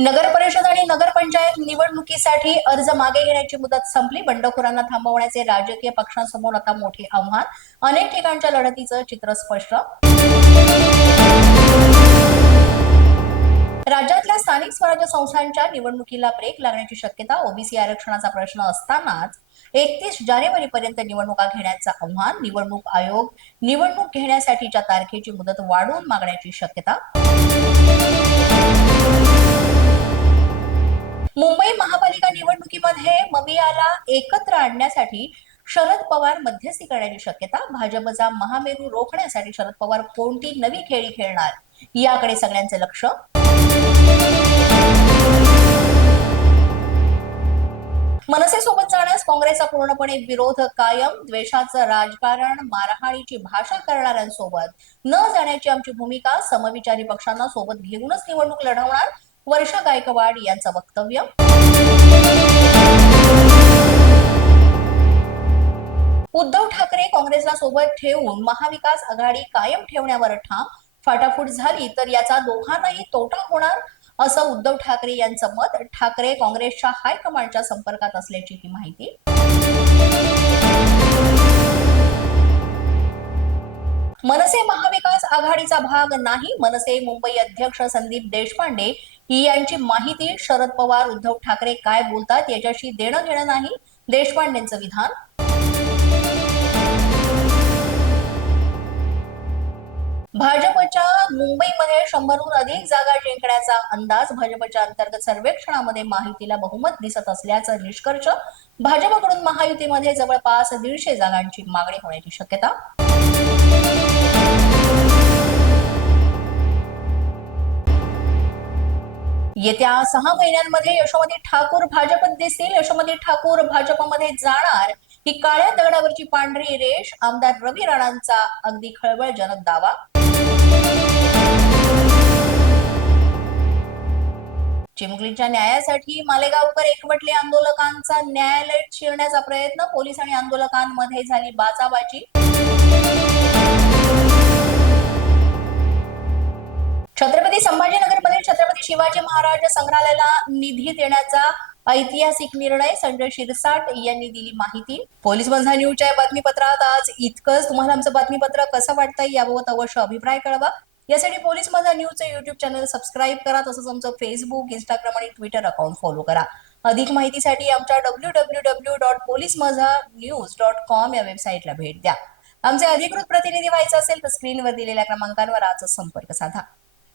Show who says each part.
Speaker 1: नगर परिषद आणि नगरपंचायत निवडणुकीसाठी अर्ज मागे घेण्याची मुदत संपली. बंडखोरांना थांबवण्याचे राजकीय पक्षांसमोर आता मोठे आव्हान. अनेक ठिकाणच्या लढतीचं चित्र स्पष्ट. राज्यातल्या स्थानिक स्वराज्य संस्थांच्या निवडणुकीला ब्रेक लागण्याची शक्यता ओबीसी आरक्षणाचा प्रश्न असतानाच एकतीस जानेवारी पर्यंत निवडणुका घेण्याचं आव्हान. निवडणूक आयोग निवडणूक घेण्यासाठीच्या तारखेची मुदत वाढवून मागण्याची शक्यता. मुंबई महापालिका निवडणुकीमध्ये मवियाला एकत्र आणण्यासाठी शरद पवार मध्यस्थी करण्याची शक्यता. भाजपचा महामेरू रोखण्यासाठी शरद पवार कोणती नवी खेळी खेळणार याकडे सगळ्यांचे लक्ष. मनसेसोबत जाण्यास काँग्रेसचा पूर्णपणे विरोध कायम द्वेषाचं राजकारण मारहाणीची भाषा करणाऱ्यांसोबत न जाण्याची आमची भूमिका समविचारी पक्षांना सोबत घेऊनच निवडणूक लढवणार वर्षा गायकवाड यांचं वक्तव्य. उद्धव ठाकरे काँग्रेसला सोबत ठेवून महाविकास आघाडी कायम ठेवण्यावर ठाम फाटाफूट झाली तर याचा दोघांनाही तोटा होणार असं उद्धव ठाकरे यांचं मत. ठाकरे काँग्रेसच्या हायकमांडच्या संपर्कात असल्याची ही माहिती. मनसे महाविकास आघाडीचा भाग नाही. मनसे मुंबई अध्यक्ष संदीप देशपांडे यांची माहिती. शरद पवार उद्धव ठाकरे काय बोलतात याच्याशी देणं घेणं नाही. देशपांडेंचं विधान. भाजपच्या मुंबईमध्ये शंभरहून अधिक जागा जिंकण्याचा अंदाज भाजपच्या अंतर्गत सर्वेक्षणामध्ये माहितीला बहुमत दिसत असल्याचं निष्कर्ष भाजपकडून महायुतीमध्ये जवळपास दीडशे जागांची मागणी होण्याची शक्यता. येत्या सहा महिन्यांमध्ये यशोमती ठाकूर भाजपत दिसतील. यशोमती ठाकूर भाजपमध्ये जाणार. ही काळ्या दगडावरची पांढरी रेष आमदार रवी राणांचा अगदी खळबळजनक दावा. चिमुकलींच्या न्यायासाठी मालेगावकर एकवटले आंदोलकांचा न्यायालय शिरण्याचा प्रयत्न पोलीस आणि आंदोलकांमध्ये झाली बाचाबाची. छत्रपती संभाजीनगर शिवाजी महाराज संग्रहालयाला निधी देण्याचा ऐतिहासिक निर्णय संजय शिरसाट यांनी दिली माहिती. पोलीस बंधा न्यूजच्या या बातमीपत्रात आज इतकंच. तुम्हाला आमचं बातमीपत्र कसं वाटतंय याबाबत अवश्य अभिप्राय कळवा. यासाठी पोलीस माझा न्यूजचं युट्यूब चॅनल सबस्क्राईब करा तसंच आमचं फेसबुक इंस्टाग्राम आणि ट्विटर अकाउंट फॉलो करा. अधिक माहितीसाठी आमच्या W W W dot police Majha news dot com या वेबसाईटला भेट द्या. आमचे अधिकृत प्रतिनिधी व्हायचं असेल तर स्क्रीनवर दिलेल्या क्रमांकांवर आजच संपर्क साधा.